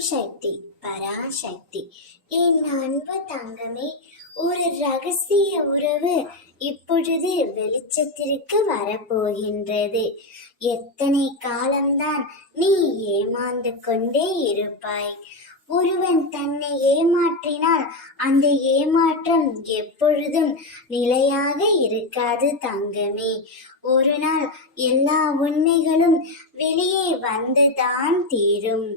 சக்தி பராசக்தி. என் அன்பு தங்கமே, ஒரு ரகசிய உறவு இப்பொழுது வெளிச்சத்திற்கு வரப்போகின்றது. எத்தனை காலம்தான் நீ ஏமாந்து கொண்டே இருப்பாய்? ஒருவன் தன்னை ஏமாற்றினால் அந்த ஏமாற்றம் எப்பொழுதும் நிலையாக இருக்காது தங்கமே. ஒரு நாள் எல்லா உண்மைகளும் வெளியே வந்துதான் தீரும்.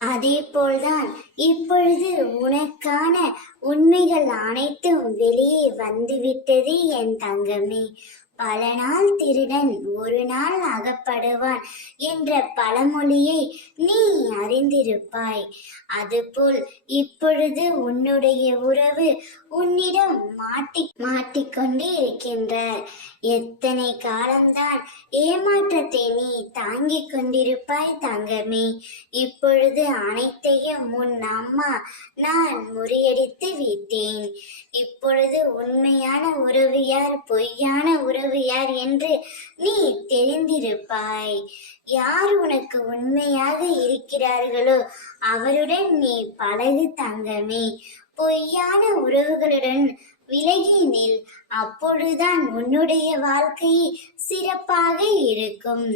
அதே போல்தான் இப்பொழுது உனக்கான உண்மைகள் அனைத்தும் வெளியே வந்துவிட்டது என் தங்கமே. பல நாள் திருடன் ஒரு நாள் அகப்படுவான் என்ற பழமொழியை நீ அறிந்திருப்பாய். அதுபோல் இப்பொழுது உன்னுடைய உறவு உன்னிடம் மாட்டிக்கொண்டு இருக்கின்றார். எத்தனை காலம்தான் ஏமாற்றத்தை நீ தாங்கிக் கொண்டிருப்பாய் தங்கமே. இப்பொழுது அனைத்தையும் உன் அம்மா நான் முறியடித்து விட்டேன். இப்பொழுது உண்மையான உறவு யார், பொய்யான உறவு யார் என்று நீ தெரிந்திருப்பாய். யார் உனக்கு உண்மையாக இருக்கிறார்களோ அவருடன் நீ பழகு தங்கமே. பொய்யான உறவுகளுடன் விலகி நில். அப்பொழுதுதான் உன்னுடைய வாழ்க்கை சிறப்பாக இருக்கும்.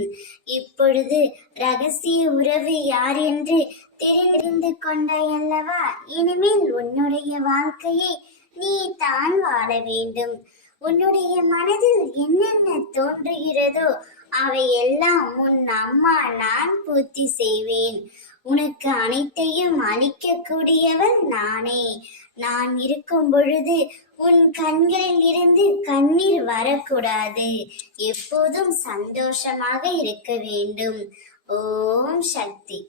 இப்பொழுது ரகசிய உறவு யார் என்று தெரிந்து கொண்டாய் அல்லவா? இனிமேல் உன்னுடைய வாழ்க்கையை நீ தான் வாழ வேண்டும். உன்னுடைய மனதில் என்னென்ன தோன்றுகிறதோ அவை எல்லாம் உன் அம்மா நான் பூர்த்தி செய்வேன். உனக்கு அனைத்தையும் அளிக்கக்கூடியவள் நானே. நான் இருக்கும் பொழுது உன் கண்களில் இருந்து கண்ணீர் வரக்கூடாது. எப்போதும் சந்தோஷமாக இருக்க வேண்டும். ஓம் சக்தி.